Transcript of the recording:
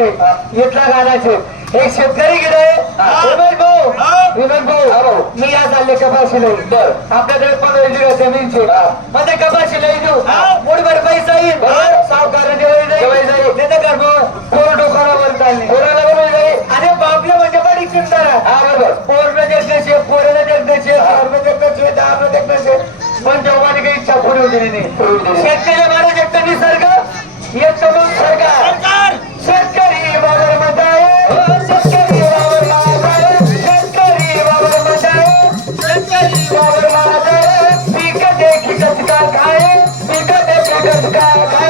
इथला घालायचे एक शेतकरी गेले. विमल भाऊ. हा. विमल भाऊ मी आज आले कपाशी लई बर. आपल्याकडे पंधरा बिघा जमीनचे. मध्ये कपाशी लई देऊ. मुठभर पैसा येईल. सावकार जेवाई जाईल जाईल. तिथं कर डोकारावर चालले. कोणाला बनवून जाईल अरे बापले म्हणजे बडी चिंता हा बरोबर. पोरनं देखण्याचे पोरेनं देखण्याचे पोरनं देखण्याचे दारनं देखण्याचे पण जेव्हा काही इच्छा होती नाही. नाही. शेतकरी महाराज एक तर निसर्ग एक तर Música